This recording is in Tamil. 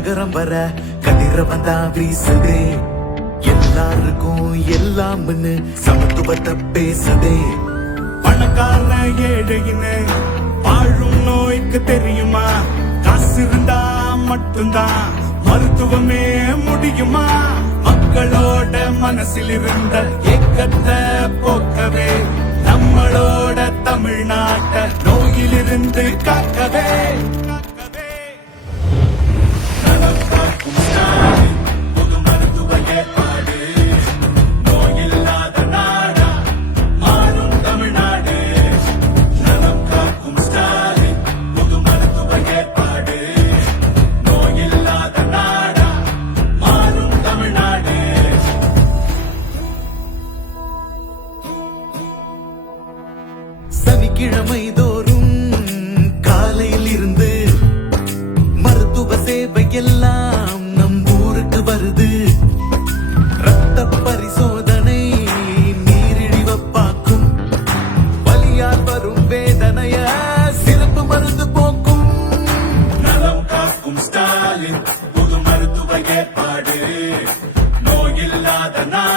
நகரம் வர கதிரவன் தான் வீசுதே. எல்லாருக்கும் எல்லாம்னு சமத்துவத்தை பேசுதே. பணக்கார ஏழைன்னு வாழும் நோய்க்கு தெரியுமா? காசு இருந்தா மட்டும்தான் மருத்துவமே முடியுமா? மக்களோட மனசில் இருந்த ஏக்கத்தை போக்கவே நம்மளோட தமிழ்நாட்டை நோயிலிருந்து காக்கவே நலம் காக்கும் ஸ்டாலின் புது மருத்துவ ஏற்பாடு. நோயில்லாத நாடா மாறும் தமிழ்நாடு. நலம் காக்கும் ஸ்டாலின் புது மருத்துவ ஏற்பாடு. நோயில்லாத நாடா மாறும் தமிழ்நாடு. சனிக்கிழமை தோறும் காலையில் இருந்து மருத்துவ சேவை எல்லாம் நம் ஊருக்கு வருது. ரத்த பரிசோதனை, நீரிழிவு பாக்கும், வலியால் வரும் வேதனைய சிறப்பு மருந்து போக்கும். நலம் காக்கும் ஸ்டாலின் புது மருத்துவ ஏற்பாடு. நோயில்லாத நாடு